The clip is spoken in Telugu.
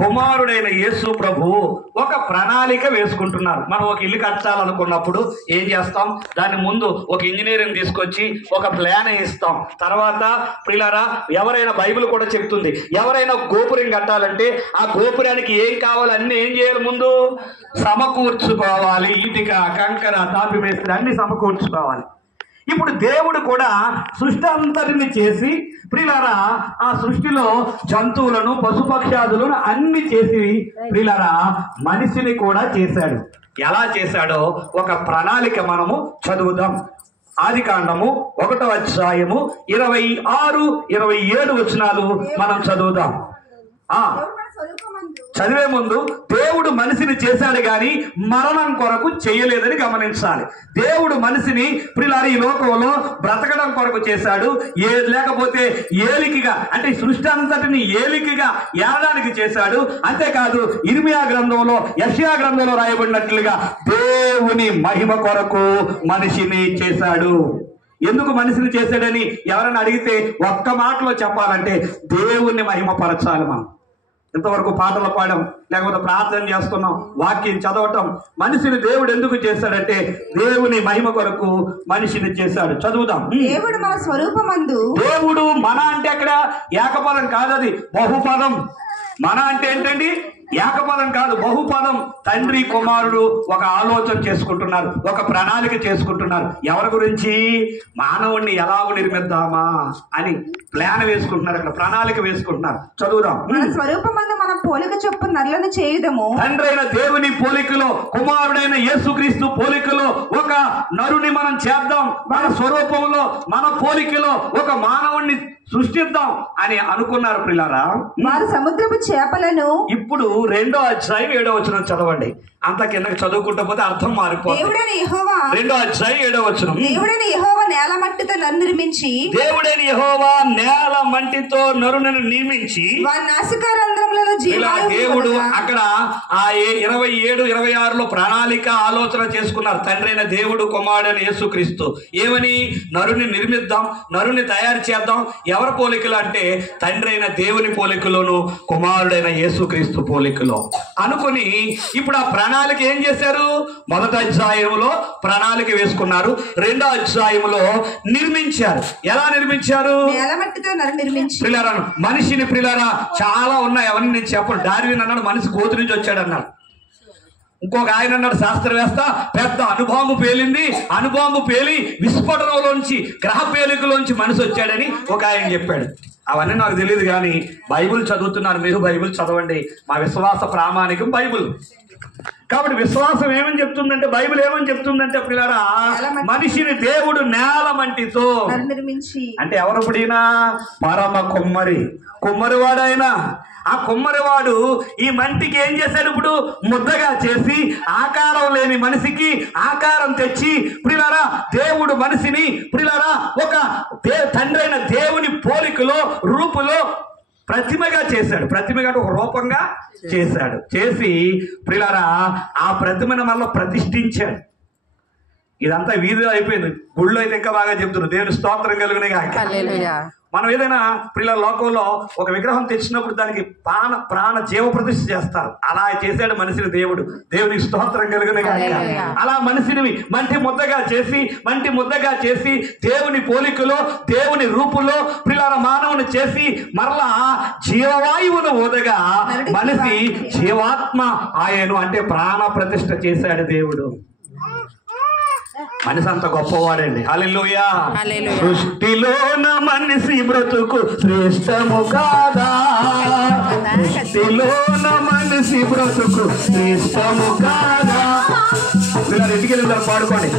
కుమారుడైన యేసు ప్రభు ఒక ప్రణాళిక వేసుకుంటున్నారు. మనం ఒక ఇల్లు కట్టాలనుకున్నప్పుడు ఏం చేస్తాం? దాని ముందు ఒక ఇంజనీరింగ్ తీసుకొచ్చి ఒక ప్లాన్ ఇస్తాం. తర్వాత ప్రియులారా, ఎవరైనా బైబిల్ కూడా చెప్తుంది, ఎవరైనా గోపురం కట్టాలంటే ఆ గోపురానికి ఏం కావాలి అన్ని ఏం చేయాలి? ముందు సమకూర్చుకోవాలి. ఇటుక, కంకర, తాపి మేస్త్రి అన్ని సమకూర్చుకోవాలి. ఇప్పుడు దేవుడు కూడా సృష్టి అంతటిని చేసి ప్రియులారా, ఆ సృష్టిలో జంతువులను, పశుపక్షాదులను అన్ని చేసి ప్రియులారా మనిషిని కూడా చేశాడు. ఎలా చేశాడో ఒక ప్రణాళిక మనము చదువుదాం. ఆదికాండము 1వ అధ్యాయము 26, 27 వచనాలు మనం చదువుదాం. చదివే ముందు దేవుడు మనిషిని చేశాడు కానీ మరణం కొరకు చేయలేదని గమనించాలి. దేవుడు మనిషిని ప్రియులారా ఈ లోకంలో బ్రతకడం కొరకు చేశాడు. లేకపోతే ఏలికగా, అంటే సృష్టి అంతటిని ఏలికగా ఏలడానికి చేశాడు. అంతేకాదు ఇర్మియా గ్రంథంలో, యెషయా గ్రంథంలో రాయబడినట్లుగా దేవుని మహిమ కొరకు మనిషిని చేశాడు. ఎందుకు మనిషిని చేశాడని ఎవరైనా అడిగితే ఒక్క మాటలో చెప్పాలంటే దేవుణ్ణి మహిమపరచాలి. మనం ఇంతవరకు పాటలు పాడడం, లేకపోతే ప్రార్థన చేస్తున్నాం, వాక్యం చదవటం. మనిషిని దేవుడు ఎందుకు చేశాడంటే దేవుని మహిమ కొరకు మనిషిని చేశాడు. చదువుదాం. దేవుడు మన స్వరూపమందు, దేవుడు మన అంటే అక్కడ ఏకపదం కాదు, అది బహుపదం. మన అంటే ఏంటండి? ఏకపదం కాదు, బహుపదం. తండ్రి కుమారుడు ఒక ఆలోచన చేసుకుంటున్నారు, ఒక ప్రణాళిక చేసుకుంటున్నారు. ఎవరి గురించి? మానవుణ్ణి ఎలాగ నిర్మిద్దామా అని ప్లాన్ వేసుకుంటున్నారు, అక్కడ ప్రణాళిక వేసుకుంటున్నారు. చదువుదాం. మన స్వరూపమందు మన పోలిక చొప్పున నరులను చేయుదము. తండ్రి అయిన దేవుని పోలికలో, కుమారుడైన యేసుక్రీస్తు పోలికలో ఒక నరుని మనం చేద్దాం. మన స్వరూపంలో, మన పోలికలో ఒక మానవుణ్ణి సృష్టిద్దాం అని అనుకున్నారు. ప్రియులారా, వారు సముద్రపు చేపలను, ఇప్పుడు 2వ అధ్యాయం 7వ వచనం చదవండి. అంత కిందకి చదువుకుంటూ పోతే అర్థం మారిపోతుంది. దేవుడైన యెహోవా, 2వ అధ్యాయం 7వ వచనం. దేవుడైన యెహోవా నేల మట్టితో నన్ను నిర్మించి, దేవుడైన యెహోవా నేల మంటితో నరుని నియమించి, వారి నాసికారంధ్రములలో జీవవాయువు దేవుడు అక్కడ ఆ 27, 26లో ప్రణాళిక ఆలోచన చేసుకున్నారు. తండ్రి అయిన దేవుడు, కుమారుడైన యేసుక్రీస్తు ఏమని? నరుని నిర్మిద్దాం, నరుని తయారు చేద్దాం. ఎవరి పోలికలు అంటే తండ్రి అయిన దేవుని పోలికలోను, కుమారుడైన యేసుక్రీస్తు పోలికలో అనుకుని ఇప్పుడు ఆ ప్రణాళిక ఏం చేశారు? 1వ అధ్యాయంలో ప్రణాళిక వేసుకున్నారు, 2వ అధ్యాయంలో నిర్మించారు. ఎలా నిర్మించారు? నేల మట్టితో నన్ను నిర్మించి. ప్రియులారా, మనిషిని ప్రియులారా చాలా ఉన్నాయి, అవన్నీ నేను చెప్పను. డార్విన్ అన్నాడు మనిషి కోతి నుంచి వచ్చాడు అన్నాడు. ఇంకొక ఆయన అన్నాడు శాస్త్రవేత్త, పెద్ద అణుబాంబు పేలింది, అణుబాంబు పేలి విస్ఫోటనంలోంచి, గ్రహ పేలికలోంచి మనిషి వచ్చాడని ఒక ఆయన చెప్పాడు. అవన్నీ నాకు తెలియదు కానీ బైబిల్ చదువుతున్నారు, మీరు బైబిల్ చదవండి. మా విశ్వాస ప్రామాణికం బైబిల్. కాబట్టి విశ్వాసం ఏమని చెప్తుందంటే, బైబిల్ ఏమని చెప్తుందంటే పిల్లరా, మనిషిని దేవుడు నేల మంటితో నిర్మించి. అంటే ఎవరు? పుడినా పరమ కుమ్మరివాడైనా ఆ కుమ్మరివాడు ఈ మంటికి ఏం చేశాడు? ఇప్పుడు ముద్దగా చేసి ఆకారం లేని మనిషికి ఆకారం తెచ్చి ప్రియులారా దేవుడు మనిషిని ప్రియులారా ఒక తండ్రి అయిన దేవుని పోలికలో, రూపులో ప్రతిమగా చేశాడు. ప్రతిమగా ఒక రూపంగా చేశాడు. చేసి ప్రియులారా ఆ ప్రతిమను మళ్ళీ ప్రతిష్ఠించాడు. ఇదంతా వీధిలో అయిపోయింది. గుళ్ళో అయితే ఇంకా బాగా చెప్తున్నారు. దేవుని స్తోత్రం కలుగునే కాక. మనం ఏదైనా ప్రియుల లోకంలో ఒక విగ్రహం తెచ్చినప్పుడు దానికి ప్రాణ జీవ ప్రతిష్ఠ చేస్తారు. అలా చేశాడు మనిషిని దేవుడు. దేవునికి స్తోత్రం కలుగునే కాక. అలా మనిషిని మంటి ముద్దగా చేసి దేవుని పోలికలో, దేవుని రూపులో ప్రియుల మానవుని చేసి మరలా జీవవాయువును ఊదగా మనిషి జీవాత్మ ఆయను, అంటే ప్రాణ ప్రతిష్ఠ చేశాడు దేవుడు. మనిషి అంత గొప్పవాడండి. హల్లెలూయా. సృష్టిలోన మనిషి బ్రతుకు శ్రేష్టము కాదా? సృష్టిలోన మనిషి బ్రతుకు శ్రేష్టము కాదా? ఇంటికి పాడుకోండి.